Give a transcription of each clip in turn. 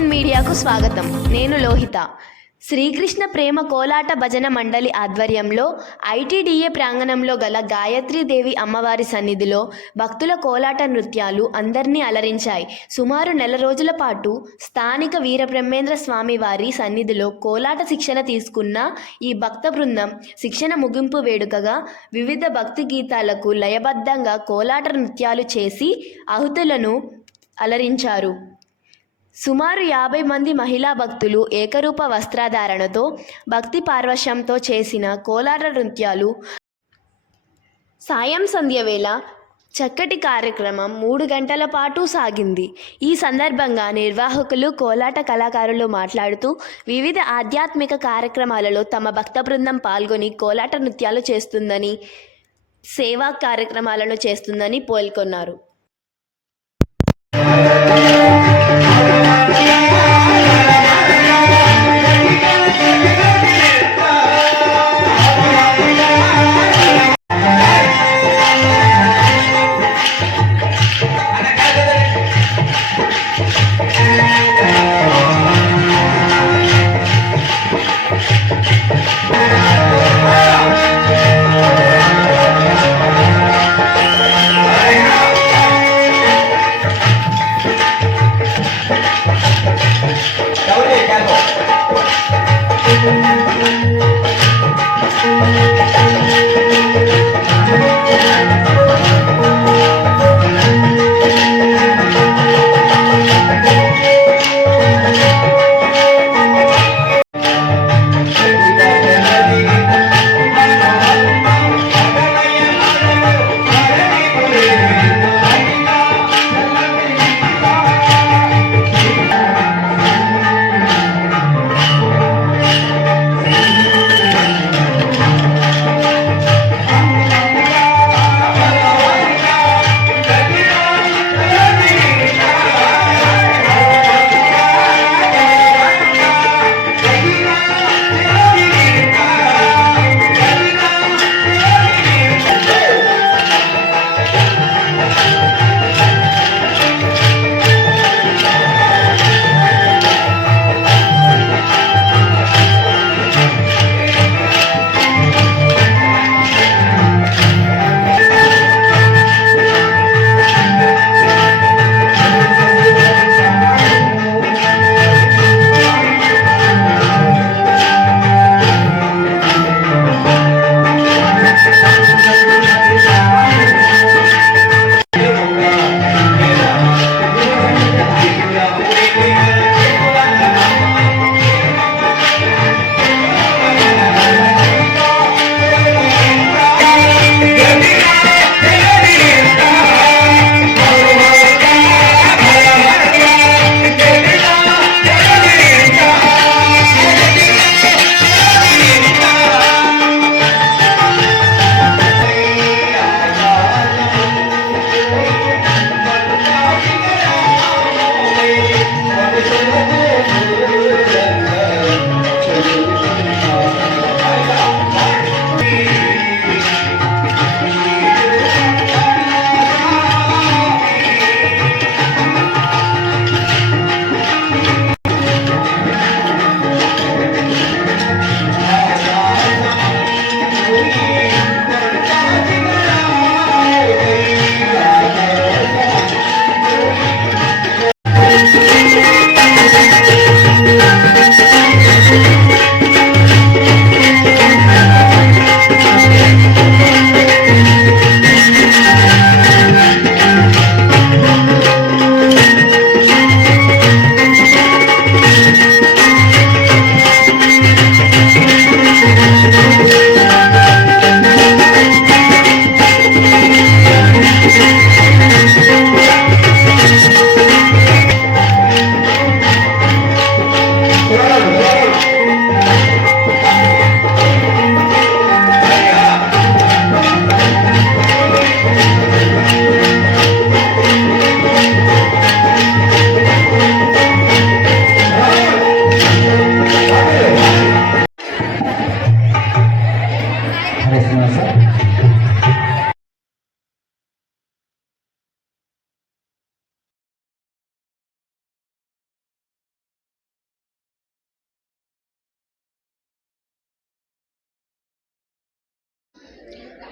Nine మీడియాకు స్వాగతం. నేను లోహిత. శ్రీకృష్ణ ప్రేమ కోలాట భజన మండలి ఆధ్వర్యంలో ఐటీడీఏ ప్రాంగణంలో గల గాయత్రీదేవి అమ్మవారి సన్నిధిలో భక్తుల కోలాట నృత్యాలు అందరినీ అలరించాయి. సుమారు నెల రోజుల పాటు స్థానిక వీరబ్రహ్మేంద్ర స్వామి వారి సన్నిధిలో కోలాట శిక్షణ తీసుకున్న ఈ భక్త బృందం శిక్షణ ముగింపు వేడుకగా వివిధ భక్తి గీతాలకు లయబద్ధంగా కోలాట నృత్యాలు చేసి అహుతులను అలరించారు. సుమారు యాభై మంది మహిళా భక్తులు ఏకరూప వస్త్రధారణతో భక్తి పార్వశ్యంతో చేసిన కోలాట నృత్యాలు. సాయం సంధ్య వేళ చక్కటి కార్యక్రమం మూడు గంటల పాటు సాగింది. ఈ సందర్భంగా నిర్వాహకులు కోలాట కళాకారులు మాట్లాడుతూ వివిధ ఆధ్యాత్మిక కార్యక్రమాలలో తమ భక్త బృందం పాల్గొని కోలాట నృత్యాలు చేస్తుందని సేవా కార్యక్రమాలను చేస్తుందని పేర్కొన్నారు.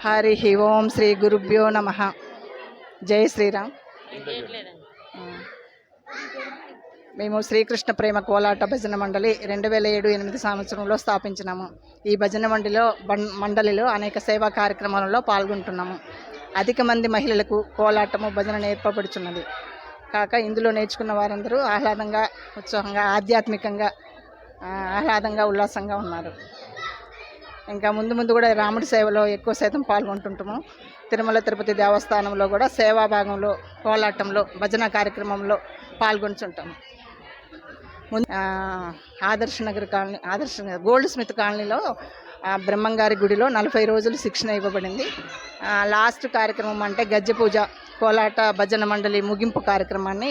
హరి ఓం శ్రీ గురుభ్యో నమ. జై శ్రీరామ్. మేము శ్రీకృష్ణ ప్రేమ కోలాట భజన మండలి రెండు వేల ఏడు ఎనిమిది సంవత్సరంలో స్థాపించినాము. ఈ భజన మండలిలో మండలిలో అనేక సేవా కార్యక్రమాలలో పాల్గొంటున్నాము. అధిక మంది మహిళలకు కోలాటము భజన నేర్పబడుచున్నది. కాక ఇందులో నేర్చుకున్న వారందరూ ఆహ్లాదంగా ఉత్సాహంగా ఆధ్యాత్మికంగా ఆహ్లాదంగా ఉల్లాసంగా ఉన్నారు. ఇంకా ముందు ముందు కూడా రాముడి సేవలో ఎక్కువ శాతం పాల్గొంటుంటాము. తిరుమల తిరుపతి దేవస్థానంలో కూడా సేవా భాగంలో కోలాటంలో భజన కార్యక్రమంలో పాల్గొంటుంటాము. ముందు ఆదర్శ నగర్ కాలనీ ఆదర్శ నగర్ గోల్డ్ స్మిత్ కాలనీలో బ్రహ్మంగారి గుడిలో నలభై రోజులు శిక్షణ ఇవ్వబడింది. లాస్ట్ కార్యక్రమం అంటే గజ్జ పూజ కోలాట భజన మండలి ముగింపు కార్యక్రమాన్ని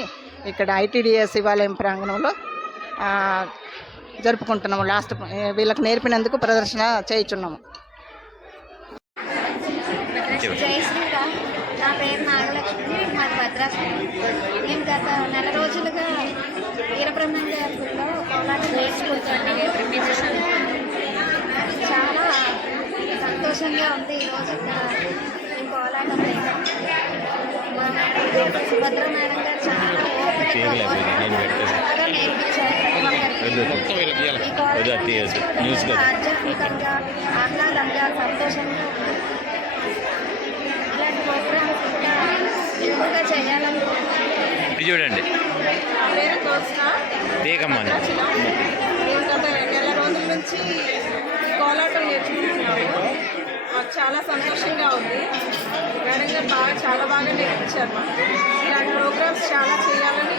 ఇక్కడ ఐటీడీఏ శివాలయం ప్రాంగణంలో జరుపుకుంటున్నాము లాస్ట్ వీళ్ళకి నేర్పినందుకు ప్రదర్శన చేయుచున్నాము జై శ్రీరామ్ నా పేరు నాగలక్ష్మి మాది భద్రాచలం నేను గత నెల రోజులుగా వీరబ్రహ్మణ్య గారిలో కోలాటం నేర్చుకుంటాను చాలా సంతోషంగా ఉంది ఈరోజు కోలాటం. మా మేడం గారు, సుభద్ర మేడం గారు చాలా ఓపికతో బాగా నేర్పించారు ఆధ్యాత్మికంగా ఆహ్లాదంగా సంతోషంగా ఉంది ఇలాంటి ప్రోగ్రామ్స్ ఇంకా ఎక్కువగా చేయాలనుకుంటున్నాను ఇది చూడండి. పేరు కోస్న తీగమ్మ నేను గత నెల రోజుల నుంచి ఈ కోలాటం నేర్చుకుంటున్నాను. మాకు చాలా సంతోషంగా ఉంది. మేడం గారు బాగా చాలా బాగా నేర్పించారు మాకు. ఇలాంటి ప్రోగ్రామ్స్ చాలా చేయాలని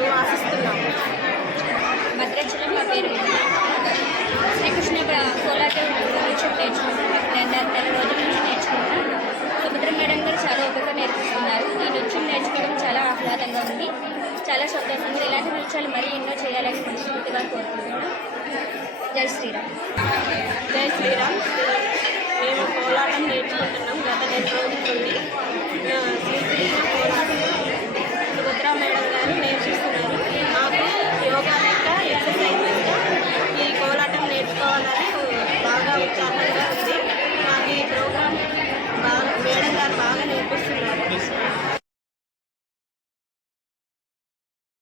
మేము ఆశిస్తున్నాము. భద్రాచలం పేరు శ్రీకృష్ణ ప్ర- కోలాటం నృత్యం నేర్చుకుంటున్నాను నెల నెల రోజుల నుంచి నేర్చుకుంటున్నాను సుభద్ర మేడం గారు చాలా ఓపిక నేర్పిస్తున్నారు ఈ నృత్యం నేర్చుకోవడం చాలా ఆహ్లాదంగా ఉంది. చాలా సంతోషంగా ఇలాంటి నృత్యాలు మరీ ఎన్నో చేయాలని మనస్ఫూర్తిగా కోరుకుంటున్నాను. జై శ్రీరామ్. జై శ్రీరామ్. మేము కోలాటం నేర్చుకుంటున్నాం. గత నెల రోజుల నుండి. శ్రీశ్రీ కోలాటం సుభద్రా మేడం గారు నేర్చుకుంటున్నాం